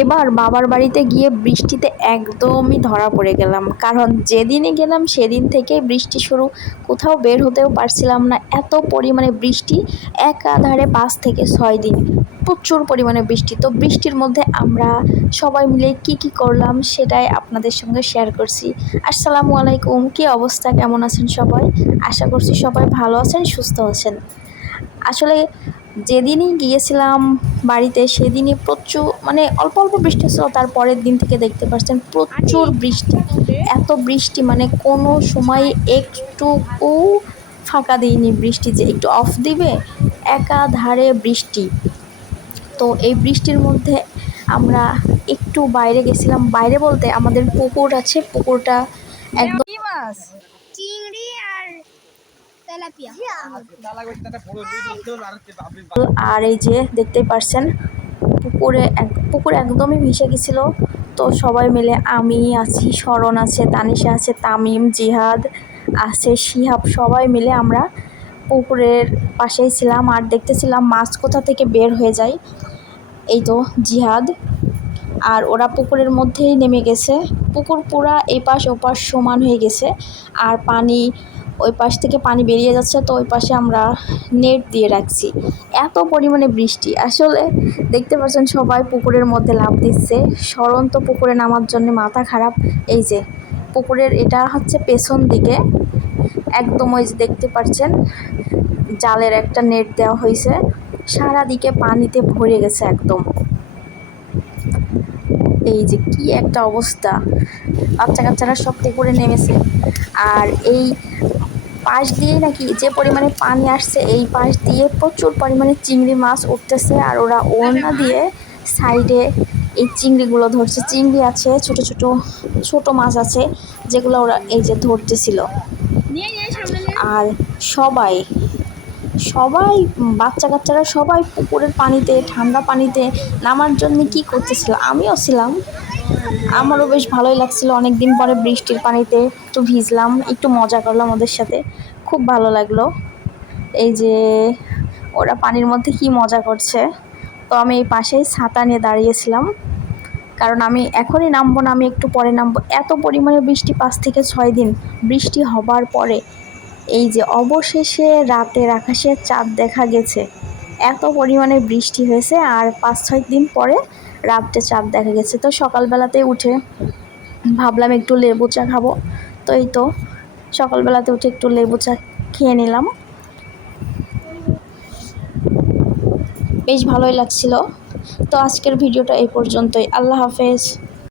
এবার বাবার বাড়িতে গিয়ে বৃষ্টিতে একদমই ধরা পড়ে গেলাম, কারণ যেদিনই গেলাম সেদিন থেকেই বৃষ্টি শুরু। কোথাও বের হতেও পারছিলাম না, এত পরিমাণে বৃষ্টি। একাধারে 5 থেকে 6 দিন প্রচুর পরিমাণে বৃষ্টি। তো বৃষ্টির মধ্যে আমরা সবাই মিলে কি করলাম সেটাই আপনাদের সঙ্গে শেয়ার করছি। আসসালামু আলাইকুম, কি অবস্থা, কেমন আছেন সবাই? আশা করছি সবাই ভালো আছেন, সুস্থ আছেন। আসলে যেদিনই গিয়েছিলাম বাড়িতে সেদিনই প্রচুর অল্প অল্প বৃষ্টি ছিল, তার পরের দিন থেকে দেখতে পাচ্ছেন প্রচুর বৃষ্টি। এত বৃষ্টি কোনো সময় একটুকু ফাঁকা দেয়নি বৃষ্টি, যে একটু অফ দিবে, একাধারে বৃষ্টি। তো এই বৃষ্টির মধ্যে আমরা একটু বাইরে গেছিলাম। বাইরে বলতে আমাদের পুকুর আছে, পুকুরটা একদম কি মাছ? চিংড়ি আর তেলাপিয়া। আর এই যে দেখতেই পারছেন পুকুর একদমই ভেসে গেছিলো। তো সবাই মিলে, আমি আছি, শরণ আছে, তানিশা আছে, তামিম, জিহাদ আছে, শিহাব, সবাই মিলে আমরা পুকুরের পাশেই ছিলাম আর দেখতেছিলাম মাছ কোথা থেকে বের হয়ে যায়। এই তো জিহাদ আর ওরা পুকুরের মধ্যেই নেমে গেছে। পুকুর পুরা এই পাশ ওপাশ সমান হয়ে গেছে, আর পানি ওই পাশ থেকে পানি বেরিয়ে যাচ্ছে। তো ওই পাশে আমরা নেট দিয়ে রাখছি। এত পরিমাণে বৃষ্টি, আসলে দেখতে পাচ্ছেন সবাই পুকুরের মধ্যে লাফ দিচ্ছে। শরণ তো পুকুরে নামার জন্য মাথা খারাপ। এই যে পুকুরের এটা হচ্ছে পেছন দিকে, একদম ওই যে দেখতে পাচ্ছেন জালের একটা নেট দেওয়া হয়েছে, সারা দিকে পানিতে ভরে গেছে একদম। এই যে কি একটা অবস্থা, বাচ্চা কাচ্চারা সব পুকুরে নেমেছে। আর এই পাশ দিয়ে নাকি যে পরিমাণে পানি আসছে, এই পাশ দিয়ে প্রচুর পরিমাণে চিংড়ি মাছ উঠতেছে, আর ওরা ওড়না দিয়ে সাইডে এই চিংড়িগুলো ধরছে। চিংড়ি আছে, ছোট ছোট ছোট মাছ আছে, যেগুলো ওরা এই যে ধরতেছিল। আর সবাই সবাই বাচ্চা কাচ্চারা সবাই পুকুরের পানিতে, ঠান্ডা পানিতে নামার জন্য কি করতেছিল, আমিও ছিলাম। আমারও বেশ ভালোই লাগছিল, অনেক দিন পরে বৃষ্টির পানিতে একটু ভিজলাম, একটু মজা করলাম ওদের সাথে, খুব ভালো লাগলো। এই যে ওরা পানির মধ্যে কি মজা করছে। তো আমি এই পাশেই ছাতা নিয়ে দাঁড়িয়েছিলাম, কারণ আমি এখনই নামবো না, আমি একটু পরে নামবো। এত পরিমাণে বৃষ্টি, 5 থেকে 6 দিন বৃষ্টি হবার পরে এই যে অবশেষে রাতের আকাশে চাঁদ দেখা গেছে। এত পরিমাণে বৃষ্টি হয়েছে, আর 5-6 দিন পরে রাত্রে চাঁদ দেখা গেছে। তো সকালবেলাতে উঠে ভাবলাম একটু লেবু চা খাবো। তো এই তো সকালবেলাতে উঠে একটু লেবু চা খেয়ে নিলাম, বেশ ভালোই লাগছিল। তো আজকের ভিডিওটা এই পর্যন্তই। আল্লাহ হাফেজ।